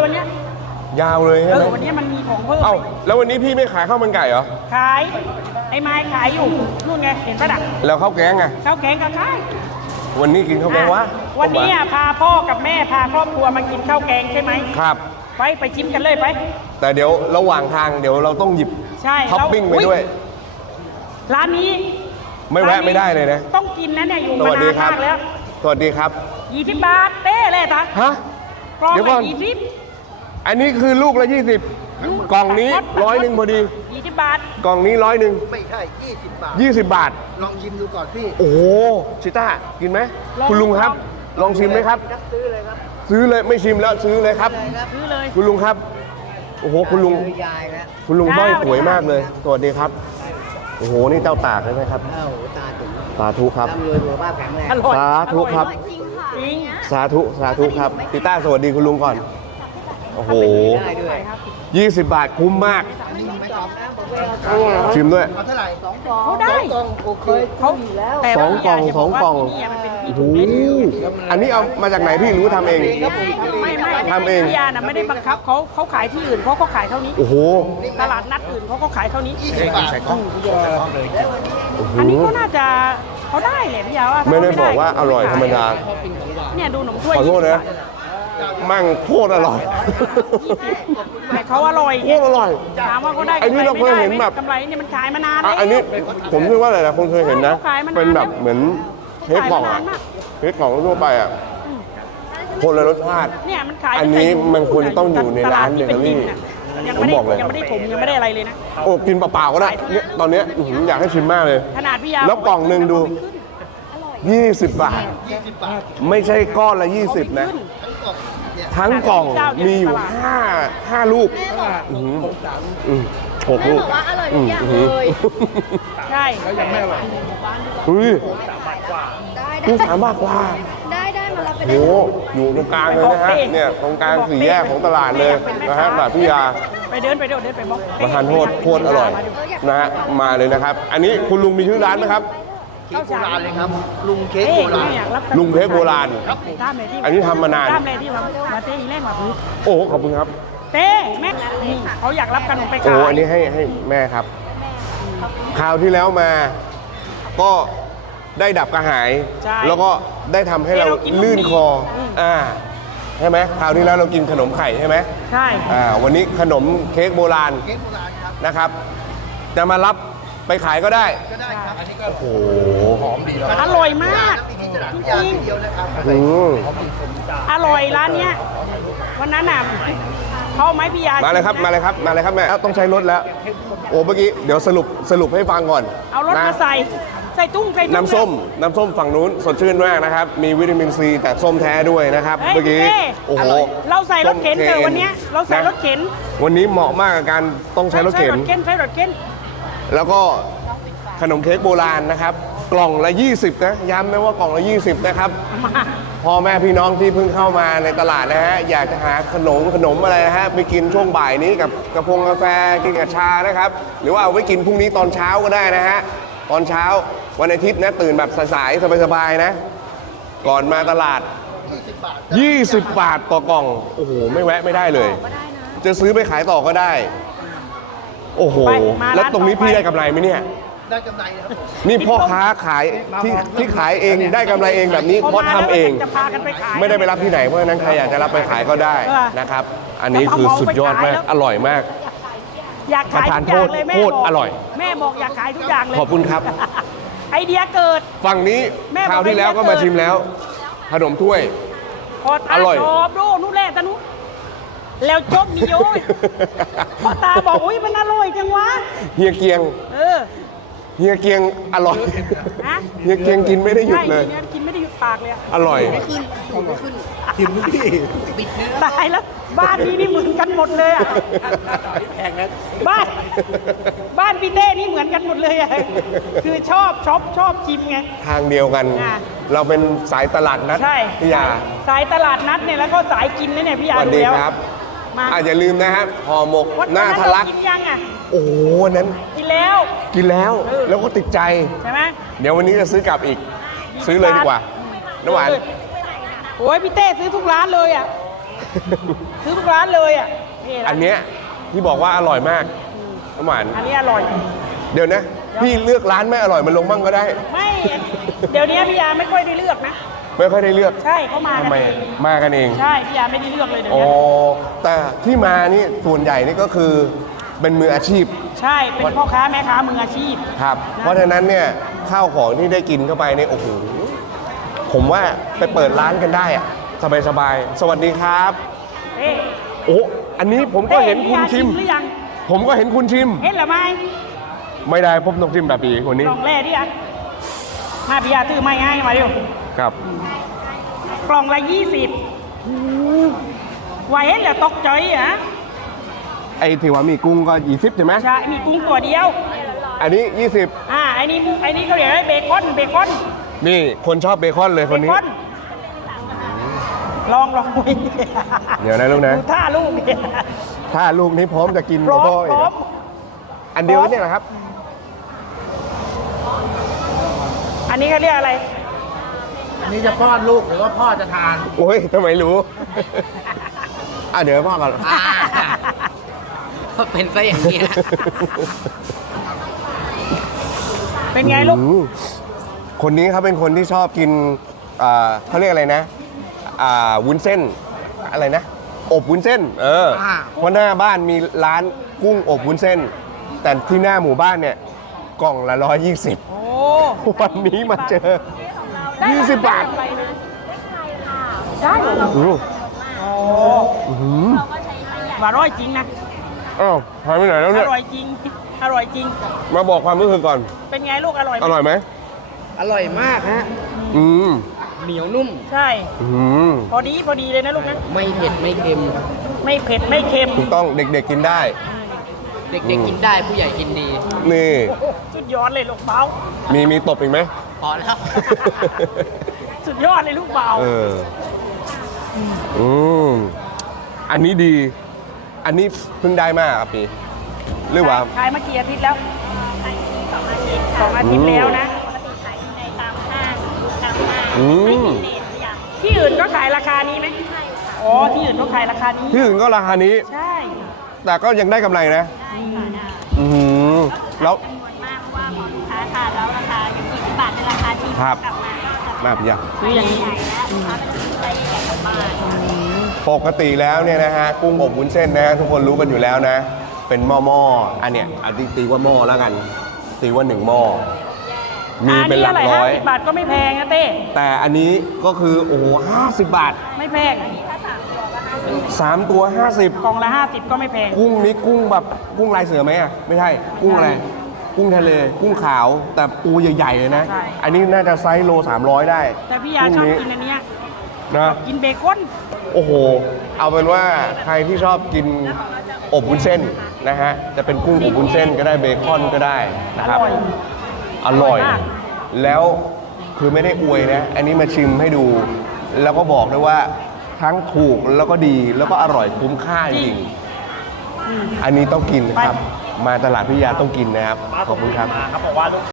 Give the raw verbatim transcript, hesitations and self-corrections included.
วันเนี้ยยาวเลยใช่ไหมเออวันนี้มันมีของเพิ่มเอ้าแล้ววันนี้พี่ไม่ขายข้าวมันไก่เหรอขายไอ้ไม้ขายอยู่นู่นไงเห็นปะดักแล้วข้าวแกงไงข้าวแกงก็ขายวันนี้กินข้าวแกงวะวันนี้อ่ะพาพ่อกับแม่พาครอบครัวมากินข้าวแกงใช่ไหมครับไปไปชิมกันเลยไปแต่เดี๋ยวระหว่างทางเดี๋ยวเราต้องหยิบใช่ท็อปปิ้งไปด้วยร้านนี้ไม่แวะไม่ได้เลยนะต้องกินนะเนี่ยอยู่สมาวัสดีนานครับมากแล้วสวัสดีครับยี่สิบบาทเต้เลยตาฮะกล่องเดี๋ยวก่ละอนยี่สิบอันนี้คือลูกละยี่สิบกล่องนี้ร้อยหนึ่งพอดียี่สิบบาทกล่องนี้ร้อยหนึ่งไม่ใช่ยี่สิบบาทยี่สิบบาทลองชิมดูก่อนพี่โอ้โหชิต้ากินไหมคุณลุงครับ ลองชิมไหมครับซื้อเลยครับซื้อเลยไม่ชิมแล้วซื้อเลยครับซื้อเลยคุณลุงครับ โอ้โหคุณลุงซื้อยายแล้วคุณลุงต้อยสวยมากเลย สวัสดีครับ โอ้โห นี่เต้าตากใช่ไหมครับเอ้าตาถึงสาธุครับร่ำรวยสุขภาพแข็งแรงอร่อยสาธุครับจริงค่ะจริงสาธุ สาธุครับติต้าสวัสดีคุณลุงก่อน โอ้โหได้ด้วยยี่สิบบาทคุ้มมากไม่ตอบนะผมไม่เอาชิมด้วยเอาเท่าไหร่สองกล่องเขาได้สองกล่องโอเคเขาแต่สองกล่องสองกล่องที่เนี่ยมันเป็นโอ้โห อันนี้เอามาจากไหนพี่รู้ทำเองไม่ไม่ทำเองพิยาน่ะไม่ได้บังคับเขาเขาขายที่อื่นเขาก็ขายเท่านี้โอ้โหตลาดนัดอื่นเขาก็ขายเท่านี้ยี่สิบบาทโอ้โหอันนี้ก็น่าจะเขาได้แหละพี่ยาว่าไม่ได้บอกว่าอร่อยธรรมดาเนี่ยดูหนมถ้วยขอโทษนะ มั่งโคตรอร่อยแต่เขาอร่อยโคตรอร่อยถามว่าเขาได้ไอ้นี่เราเคยเห็นแบบกำไรเนี่ยมันขายมานานอ่ะแล้วอันนี้ผมคิดว่าหลายๆคนเคยเห็นนะเขาขายมานานเป็นแบบเหมือนเค้กกล่องอะขายมานานมากเค้กกล่องทั่วไปอ่ะคนละรสชาติเนี่ยมันขายอันนี้มันควรจะต้องอยู่ในร้านตลดที่ป็เบเกอรี่จงๆน่ะยังผมไม่ได้บอกเลยยังไม่ได้ถมยังไม่ได้อะไรเลยนะโอ้กินเปล่าๆก็ได้เนี่ยตอนเนี้ยอื้อหืออยากให้ชิมมากเลยขนาดพี่ยาแล้วกล่องหนึ่งดู ยี่สิบบาทยี่สิบบาทไม่ใช่ก้อนละยี่สิบนะทั้งกล่องเนี่ยทั้งกล่องมีอยู่ห้าห้าลูกอื้อหืออืมหกลูกว่าอร่อยทุกอย่างอื้อเลยใช่เฮ้ยได้ลูกสามบาทกว่าได้ได้มารับไปโอ้ได้โหอยู่ตรงกลางเลยนะฮะ เนี่ยตรงกลางสี่แยกของตลาดเลยนะฮะตลาดพิยาไปเดินไปเดินเดินไปบอกประทานโทษโคตรอร่อยนะฮะ มาเลยนะครับ อันนี้คุณลุงมีชื่อร้านไหมครับเค้กโบราณเลยครับ ลุงเค้กเอ๊ะโบราณอยากรับลุงเค้กโบราณตามเลยที่อันนี้ทำมานานตามเลยที่ว่ามาเต้อีเล่นมาพื้นโอ้โหขอบคุณครับเต้แม่นี่เขาอยากรับขนมไปโอ้ขายโหอันนี้ให้ให้แม่ครับ คราวที่แล้วมา ก็ได้ดับกระหายใช่แล้วก็ได้ทำให้เราให้เรากินลื่นคออืมอ่า ใช่ไหมคราวที่แล้วเรากินขนมไข่ใช่ไหมใช่อ่า วันนี้ขนมเค้กโบราณเค้กโบราณครับนะครับ จะมารับไปขายก็ได้ก็ได้ครับ อันนี้ก็โอ้โห หอมดีอร่อยมากมีที่ตลาดพิยาที่เดียวนะครับอืมอร่อยร้านเนี้ยวันนั้นน่ะเขาเอาไม้พิยามาเลยครับ มาเลยครับ มาเลยครับแม่ต้องใช้รถแล้ว โอ้ เมื่อกี้ เดี๋ยวสรุป สรุปให้ฟังก่อนเอารถนะมาใส่ใส่ตุ้งใส่ตุ้งน้ำส้ม น้ำส้มฝั่งนู้นสดชื่นมากนะครับ มีวิตามินซีแต่ส้มแท้ด้วยนะครับเฮ้ยเมื่อกี้พี่เต้โอ้โหเราใส่รถเข็นเถส้อะมวันเนี้ยเราใส่รถเข็นวันนี้เหมาะมากกับการต้องใช้รถเข็นใช้รถเข็นใช้รถเข็นแล้วก็ขนมเค้กโบราณนะครับ กล่องละ ยี่สิบ นะ ย้ำนะว่ากล่องละ ยี่สิบ นะครับมาพ่อแม่พี่น้องที่เพิ่งเข้ามาในตลาดนะฮะ อยากจะหาขนมขนมอะไรนะฮะ ไปกินช่วงบ่ายนี้กับกระพงกาแฟกินกับชานะครับ หรือว่าเอาไว้กินพรุ่งนี้ตอนเช้าก็ได้นะฮะ ตอนเช้าวันอาทิตย์นะตื่นแบบสายๆสบายๆนะ ก่อนมาตลาด ยี่สิบบาทต่อกล่อง โอ้โห ไม่แวะไม่ได้เลย จะซื้อไปขายต่อก็ได้ โอ้โหไปมาร้านแล้วตรงนี้ต่อไปพี่ได้กำไรไหมเนี่ยได้กำไรนะครับผมนี่พ่อค้าขายที่ที่ขายเองได้กำไรเองแบบนี้เพราะทำเองจะพากันไปขายไม่ได้ไปรับที่ไหนเพราะฉะนั้นใครอยากจะรับไปขายก็ได้เออนะครับ อันนี้คือสุดยอดมาก อร่อยมากอยากขายทุกอย่างเลยแม่โคตรบอกอร่อยแม่บอกอยากขายทุกอย่างเลยขอบคุณครับไอเดียเกิดฝั่งนี้แม่บอกคราวที่แล้วก็มาชิมแล้ว ขนมถ้วยพอตาอร่อยชอบดูนู่นแหละตานุแล้วจบมีโยยพอตาบอกอุ้ยมันอร่อยจังวะเฮียเกียงเออเฮียเกียงอร่อยนะเฮียเกียงกินไม่ได้หยุดเลยใช่กินไม่ได้หยุดปากเลยอะอร่อยชิมดูพี่ตายแล้ว บ้านนี้นี่เหมือนกันหมดเลยอ่ะแพงนะบ้าน บ้านพี่เต้นี่เหมือนกันหมดเลยอ่ะ คือชอบชอบชอบชิมไงทางเดียวกันอ่ะเราเป็นสายตลาดนัดใช่พี่ยาสายตลาดนัดเนี่ยแล้วก็สายกินนะเนี่ยพี่สยาวัสดูดีแล้วครับมาอ่ะอย่าลืมนะครับห่อหมกวันหน้านั้นทะลักเรากินยังอ่ะโอ้โหวันนั้นกินแล้วกินแล้วเออแล้วก็ติดใจใช่ไหมเดี๋ยววันนี้จะซื้อกลับอีก ซื้อเลยดีกว่าน้ำหวานโอ้ยพี่เต้ซื้อทุกร้านเลยอ่ะซื้อทุกร้านเลยอ่ะนี่ร้าอันเนี้ยที่บอกว่าอร่อยมากน้ำหวานอันนี้อร่อยเดี๋ยวนะ พี่เลือกร้านไม่อร่อยมันลงบ้างก็ได้ไม่ เดี๋ยวนี้พี่ยาไม่ค่อยได้เลือกนะไม่ค่อยได้เลือกใช่เขามากัทำนไมเองมากันเองใช่พี่ยาไม่ได้เลือกเลยเดี๋ยวอ๋อนี้แต่ที่มานี่ส่วนใหญ่นี่ก็คือเป็นมืออาชีพใช่เป็นพ่อค้าแม่ค้ามืออาชีพครับ เพราะฉะนั้นเนี่ยข้าวของที่ได้กินเข้าไปเนี่ยโอ้โหผมว่าไปเปิดร้านกันได้อะสบายๆสวัสดีครับเอ๊ะโอ้อันนี้ผมก็เห็นคุณชิมหรือยังผมก็เห็นคุณชิมเห็นหรือไม่ไม่ได้ผมต้องชิมแบบปีคนนี้กล่องแร่ดิอ่ะมาพี่ยาถือไม่ง่ายมาเร็วครับกล่องละยี่สิบไหวเห็นเหรอตกใจอ่ะไอ้ที่ว่ามีกุ้งก็ยี่สิบใช่ไหมใช่มีกุ้งตัวเดียวอันนี้ยี่สิบอ่าไอ้นี่ไอ้นี่เขาเรียกอะไรเบคอนเบคอนนี่คนชอบเบคอนเลยเบคนนี้คอนลองลองเดี๋ยวนะลูกนะดูท่าลูกเนี่ยถ้าลูกนี้พร้อมจะกินพร้อมพ่อพร้อมอันเดียวกันเนี่ยเหรอครับอันนี้เขาเรียกอะไรอันนี้จะป้อนลูกหรือว่าพ่อจะทานโอ้ยทำไมรู้ อ่ะเดี๋ยวพ่อก่อนอ่า ก็เป็นซะอย่างนี้นะเป็นไงลูกอืมคนนี้เขาเป็นคนที่ชอบกินอ่าเขาเรียกอะไรนะอ่าวุ้นเส้นอะไรนะ อบวุ้นเส้น เอออ่าเพราะหน้าบ้านมีร้านกุ้งอบวุ้นเส้น แต่ที่หน้าหมู่บ้านเนี่ยกล่องละร้อยยี่สิบโอ้วันนี้มาเจอ ยี่สิบบาทได้เหรออืมโอ้อื้อหือว่าอร่อยจริงนะอ้าวหายไปไหนแล้วอเนี่ยร่อยจริง อร่อยจริงมาบอกความรู้สึกก่อนเป็นไงลูกอร่อยไหมอร่อยไหมอร่อยมากฮะอืมเหนียวนุ่มใช่อืมพอดีพอดีเลยนะลูกนะไม่เผ็ดไม่เค็มไม่เผ็ดไม่เค็มถูกต้องเด็กๆกินได้เด็กๆกินได้ผู้ใหญ่กินดีนี่โอ้โหสุดยอดเลยลูกเบามีมีตบอีกไหมพอแล้วสุดยอดเลยลูกเบาเออ อืม อันนี้ดี อันนี้เพิ่งได้มาครับพี่หรือว่าขายมากี่อาทิตย์แล้วสองอาทิตย์แล้วนะอืมที่อื่นก็ขายราคานี้ไหมอ๋อ ที่อื่นก็ขายราคานี้ที่อื่นก็ราคานี้ใช่แต่ก็ยังได้กำไรนะ อืมแล้วมากเพราะว่าพอลูกค้าทานแล้วราคาอยู่ยี่สิบบาทในราคาที่ครับกลับมาก็จะมาพี่ยาซื้ออย่างนี้ใหญ่แล้วลูกค้าเป็นใจใหญ่กลับบ้านปกติแล้วเนี่ยนะฮะกุ้งอบวุ้นเส้นนะฮะทุกคนรู้กันอยู่แล้วนะ เป็นหม้อหม้ออันเนี้ยอันที่ตีว่าหม้อแล้วกัน ตีว่าหนึ่งหม้อ มีเป็นหลักร้อยห้าสิบบาทก็ไม่แพงนะเต้แต่อันนี้ก็คือโอ้โหห้าสิบบาทไม่แพงสามตัวห้าสิบกล่องละห้าสิบก็ไม่แพงกุ้งนี้กุ้งแบบกุ้งลายเสือไหมอ่ะไม่ใช่กุ้งอะไร กุ้งทะเล กุ้งขาว แต่ปูใหญ่ๆเลยนะใช่อันนี้น่าจะไซส์โลสามร้อยได้แต่พี่ยาชอบกินอันเนี้ยนะกินเบคอนโอ้โห เอาเป็นว่าใครที่ชอบกินอบวุ้นเส้นนะฮะจะเป็นกุ้งอบวุ้นเส้นก็ได้เบคอนก็ได้อนะครับร่อยอร่อยอร่อยมากแล้วคือไม่ได้อวยนะ อันนี้มาชิมให้ดู แล้วก็บอกด้วยว่าทั้งถูกแล้วก็ดีแล้วก็อร่อยคุ้มค่าจริง อันนี้ต้องกินครับ มาตลาดพิยาต้องกินนะครับ ขอบคุณครับ